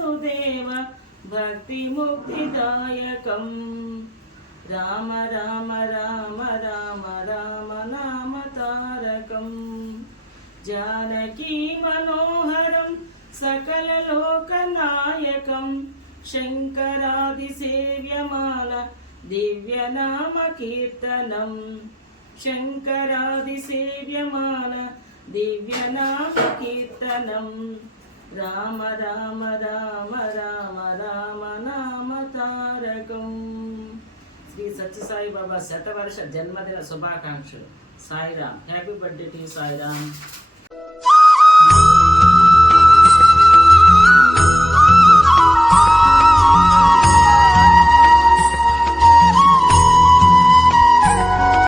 వాసుదేవ భక్తిముక్తిదాయకం రామ రామ రామ రామ రామ నామ తారకం జానకీ మనోహరం సకల లోకనాయకం శంకరాదిసేవ్యమాన దివ్యనామ కీర్తనం శంకరాదిసేవ్యమాన దివ్యనామ కీర్తనం రామ రామ రామ రామ రామ నామ తారకం. శ్రీ సత్యసాయి బాబా శతవర్ష జన్మదిన శుభాకాంక్షలు. Sairam. Happy birthday to Sairam.